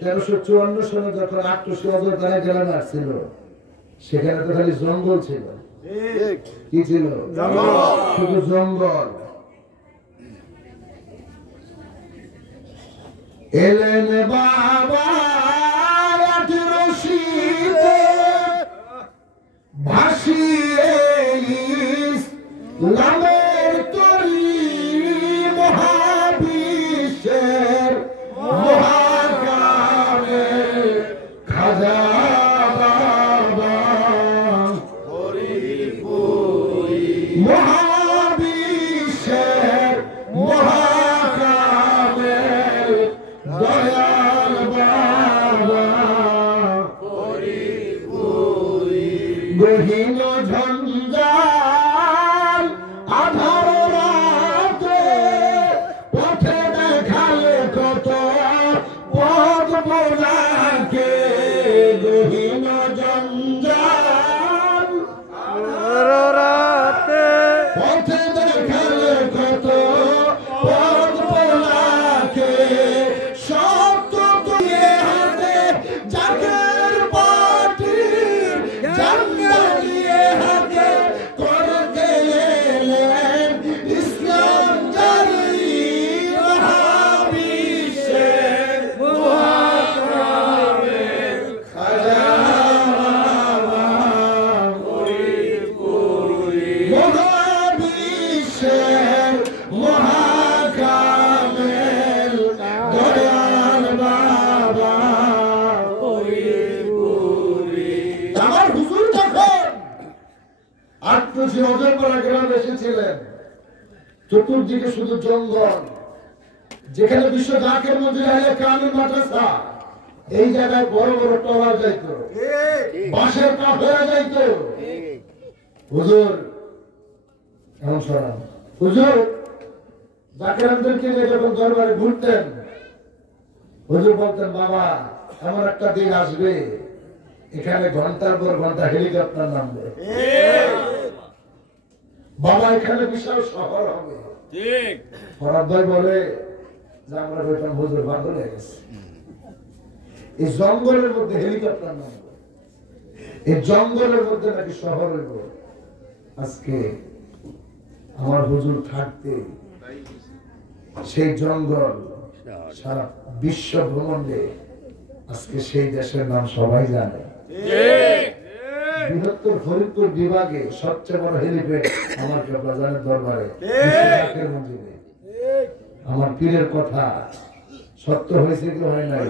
1354 সালে যখন 800 অযোধ্যায় গেলেন আসছিল, সেখানে তো খালি জঙ্গল ছিল। কি ছিল? শুধু জঙ্গল। এলেন বাবা ভাসিয়ে ইসলামের তরি, মহাবিশ্বের মহাকালে খাজা বাবা মহাবিশ্বের মহাকালে দয়াল বাবা গহীন ঝঞ্ঝাল আধার রাতে পথে দেখালে কত পথ বোঝাকে। গহীন ঝঞ্ঝাল আধার রাতে পথে দেখালে কত পথ বোঝাকে। সত্য দিয়ে হাতে জাগের পাটি জাঙ্গা দিয়ে হাতে করতে এলেন ইসলাম জারি, মহাবিশ্বের মহাকালে খাজা বাবা মহাবিশ্বের মহাকালে দয়াল বাবা। আমার হুজুর যখন 800 অযোধ্যা গ্রামে এসেছিলেন, চতুর্দিকে শুধু জঙ্গল, যেখানে বিশ্ব জাকের মধ্যে কামিল মাদ্রাসা, এই জায়গায় বড় বড় টলার যাইত, বাঁশের কাফেলা যাইত। হুজুর এমন শোনান, হুজুর জাকেরানদেরকে নিয়ে যখন দরবারে ঘুরতেন, হুজুর বলতেন, বাবা এমন একটা দিন আসবে এখানে ঘন্টার পর ঘন্টা হেলিকপ্টার নামবে, বাবা এখানে বিশাল শহর হবে। ফরাদ ভাই বলে যে আমরা বেতন হুজুর পাগল হয়ে গেছে, এই জঙ্গলের মধ্যে হেলিকপ্টার নামবে, এই জঙ্গলের মধ্যে নাকি শহর হইব। আজকে আমার হুজুর থাকতে সেই জঙ্গল সারা বিশ্ব ভ্রমণে আজকে সেই দেশের নাম সবাই জানে। বৃহত্তর ফরিদপুর বিভাগে সবচেয়ে বড় হেলিপ্যাড আমার কেবলাজানের দরবারে, আমার পীরের কথা সত্য হয়েছে কি হয় নাই?